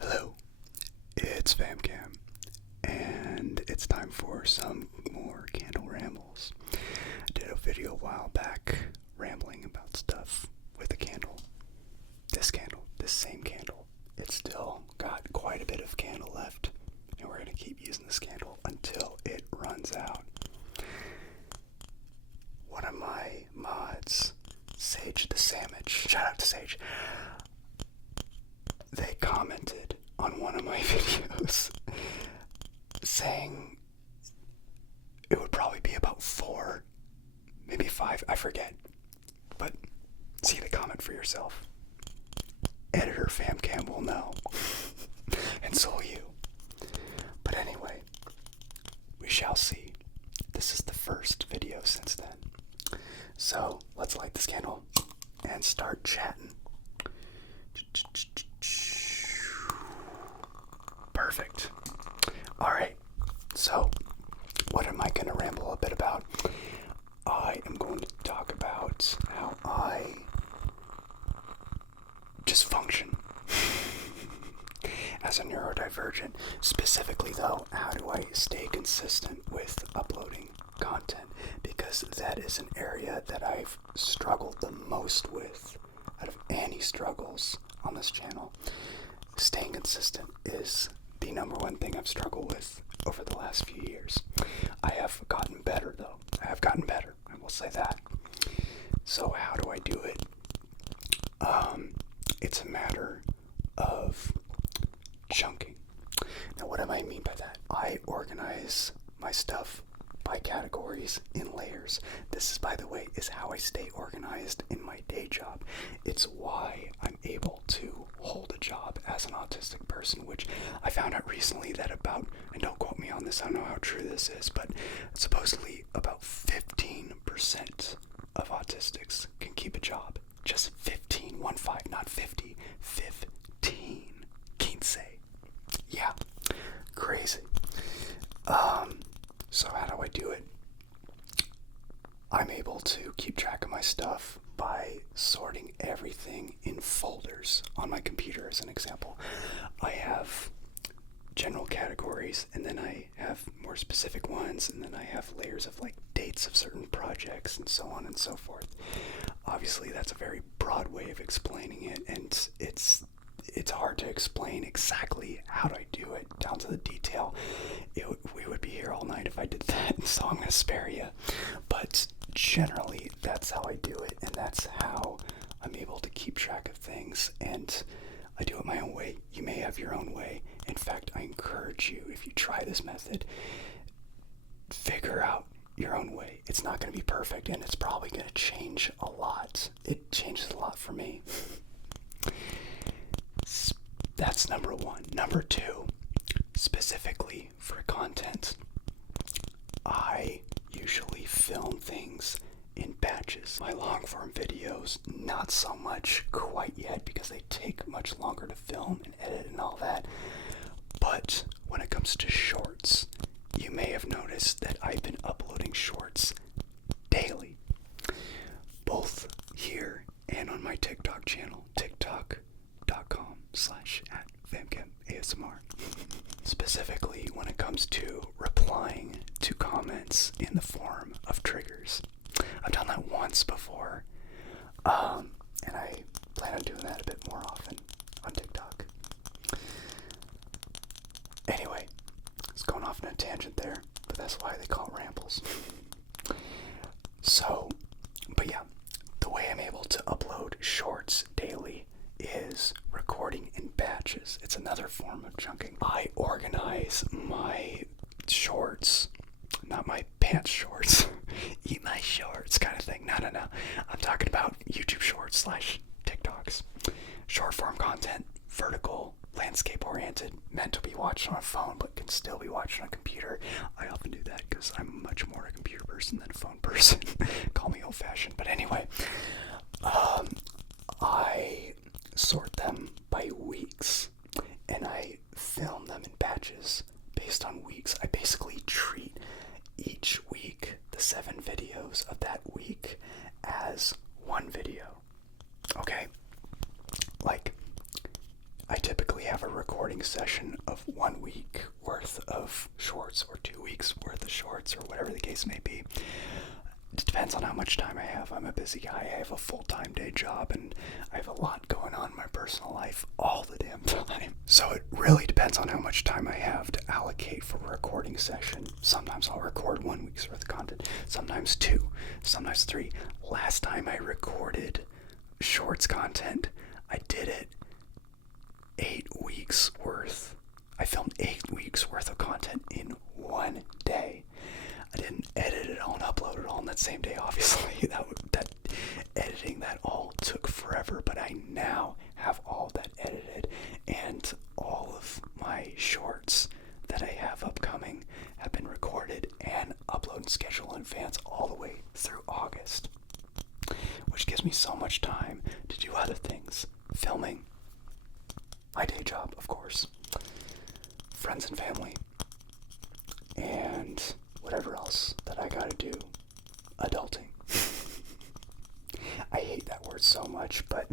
Hello, it's FamCam, and it's time for some more candle rambles. I did a video a while back rambling about stuff with a candle. This same candle, it's still got quite a bit of candle left, and we're going to keep using this candle until it runs out. One of my mods, Sage the Sandwich, shout out to Sage, they commented on one of my videos saying it would probably be about 4, maybe 5, I forget, but see the comment for yourself. Editor FamCam will know, and so will you. But anyway, we shall see. This is the first video since then. So let's light this candle and start chatting. Perfect. Alright, so what am I going to ramble a bit about? I am going to talk about how I just function as a neurodivergent. Specifically though, how do I stay consistent with uploading content? Because that is an area that I've struggled the most with out of any struggles on this channel. Staying consistent is the number one thing I've struggled with over the last few years. I have gotten better though. I will say that. So how do I do it? It's a matter of chunking. Now what do I mean by that? I organize my stuff by categories in layers. This is, by the way, is how I stay organized in my day job. It's why I'm able to hold a job as an autistic person, which I found out recently that about, and don't quote me on this, I don't know how true this is, but supposedly about 15% of autistics can keep a job. Just 15, 1-5, not 50, 15. 15. Yeah, crazy. So how do I do it? I'm able to keep track of my stuff by sorting everything in folders on my computer, as an example. I have general categories, and then I have more specific ones, and then I have layers of like dates of certain projects and so on and so forth. Obviously that's a very broad way of explaining it, and it's hard to explain exactly how do I do it down to the detail. We would be here all night if I did that, so I'm going to spare you. But generally, that's how I do it, and that's how I'm able to keep track of things, and I do it my own way. You may have your own way. In fact, I encourage you, if you try this method, figure out your own way. It's not going to be perfect, and it's probably going to change a lot. It changes a lot for me. That's number one. Number two, specifically for content, I usually film things in batches. My long form videos, not so much quite yet because they take much longer to film and edit and all that. But when it comes to shorts, you may have noticed that I've been uploading shorts daily, both here and on my TikTok channel, tiktok.com/@FamCamASMR. Specifically when it comes to replying to comments in the form of triggers. I've done that once before, and I plan on doing that a bit more often on TikTok. Anyway, it's going off on a tangent there, but that's why they call it Rambles. So, but yeah, the way I'm able to upload shorts daily is recording in batches. It's another form of chunking. I organize my shorts, not my pants shorts, eat my shorts kind of thing. No. I'm talking about YouTube shorts / TikToks. Short form content, vertical, landscape oriented, meant to be watched on a phone but can still be watched on a computer. I often do that because I'm much more a computer person than a phone person. Call me old fashioned. But anyway, I sort them by weeks and I film them in batches based on full-time day job, and I have a lot going on in my personal life all the damn time. So it really depends on how much time I have to allocate for a recording session. Sometimes I'll record 1 week's worth of content, sometimes 2, sometimes 3. Last time I recorded shorts content, I did it 8 weeks worth. I filmed 8 weeks worth of content in 1 day. I didn't edit it all and upload it all in that same day, obviously. That editing that all took forever, but I now have all that edited, and all of my shorts that I have upcoming have been recorded and uploaded and scheduled in advance all the way through August, which gives me so much time to do other things. Filming, my day job, of course, friends and family, and whatever else that I gotta do. Adulting. I hate that word so much, but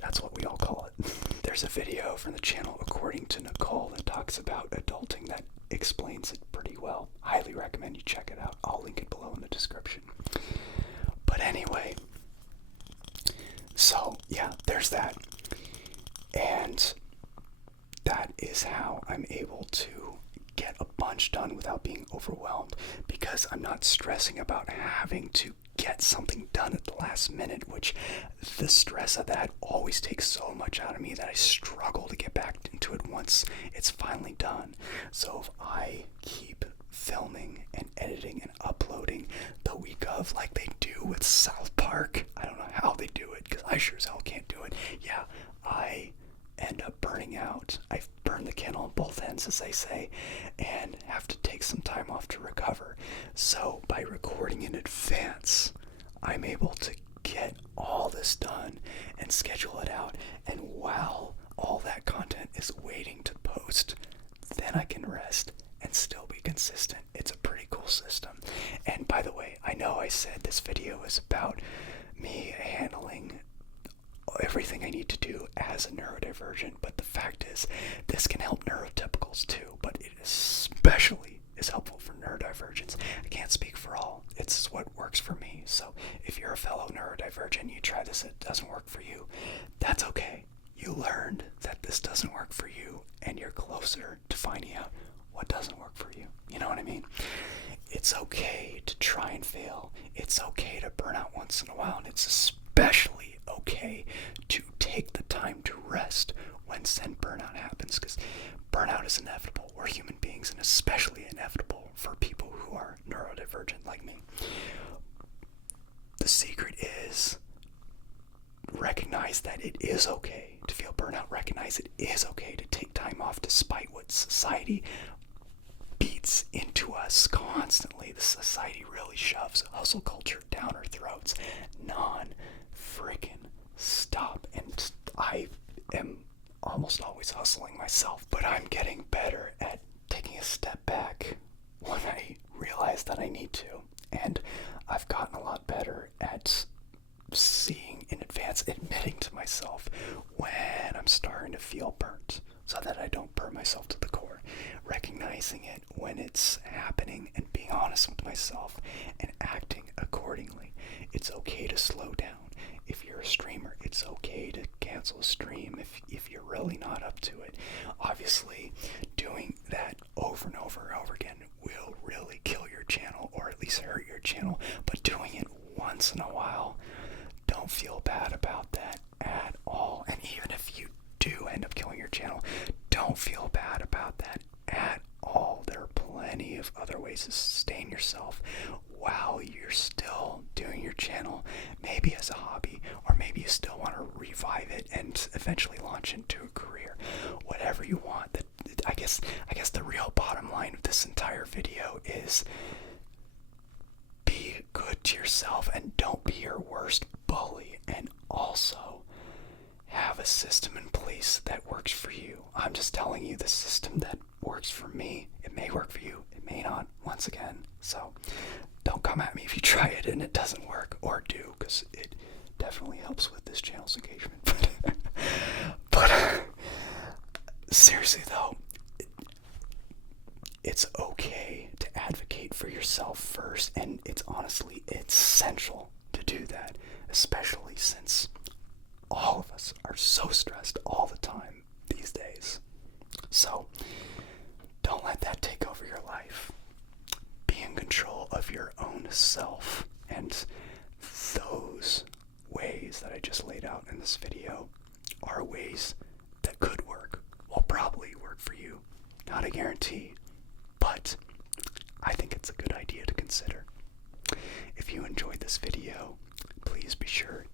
that's what we all call it. There's a video from the channel According to Nicole that talks about adulting that explains it pretty well. Highly recommend you check it out. I'll link it below in the description. But anyway, so yeah, there's that. And that is how I'm able to get a bunch done without being overwhelmed, because I'm not stressing about having to get something done at the last minute, which the stress of that always takes so much out of me that I struggle to get back into it once it's finally done. So if I keep filming and editing and uploading the week of, like they do with South Park, I don't know how they do it, because I sure as hell can't do it. Yeah, I end up burning out. I've burned the candle on both ends, as they say, and have to take some time off to recover. So by recording in advance, I'm able to get all this done and schedule it out, and while all that content is waiting to post, then I can rest and still be consistent. It's a pretty cool system. And by the way, I know I said this video is about me handling everything I need to do as a neurodivergent, but the fact is this can help neurotypicals too, but it especially is helpful for neurodivergents. I can't speak for all. It's what works for me. So if you're a fellow neurodivergent, you try this, it doesn't work for you, that's okay. You learned that this doesn't work for you, and you're closer to finding out what doesn't work for you. You know what I mean? It's okay to try and fail. It's okay to burn out once in a while, and it's especially okay to take the time to rest when said burnout happens, because burnout is inevitable. We're human beings, and especially inevitable for people who are neurodivergent like me. The secret is recognize that it is okay to feel burnout. Recognize it is okay to take time off despite what society beats into us constantly. The society really shoves hustle culture down our throats non-freaking stop, and I am almost always hustling myself, but I'm getting better at taking a step back when I realize that I need to, and I've gotten a lot better at seeing in advance, admitting to myself when I'm starting to feel burnt, so that I don't burn myself to the core, recognizing it when it's happening and being honest with myself and acting accordingly. It's okay to slow down. If you're a streamer, it's okay to cancel a stream if you're really not up to it. Obviously, doing that over and over and over again will really kill your channel, or at least hurt your channel, but doing it once in a while, don't feel bad about that at all. And even if you do end up killing your channel, don't feel bad about that at all. There are plenty of other ways to sustain yourself while you're still doing your channel, maybe as a hobby, or maybe you still want to revive it and eventually launch into a career. Whatever you want. I guess the real bottom line of this entire video is be good to yourself and don't be your worst bully, and also have a system in place that works for you. I'm just telling you the system that works for me. It may work for you, it may not, once again. So don't come at me if you try it and it doesn't work, or do, because it definitely helps with this channel's engagement. but seriously though, it's okay to advocate for yourself first, and it's honestly essential to do that, especially since all of us are so stressed all the time these days. So, don't let that take over your life. Be in control of your own self, and those ways that I just laid out in this video are ways that could work, will probably work for you. Not a guarantee, but I think it's a good idea to consider. If you enjoyed this video, please be sure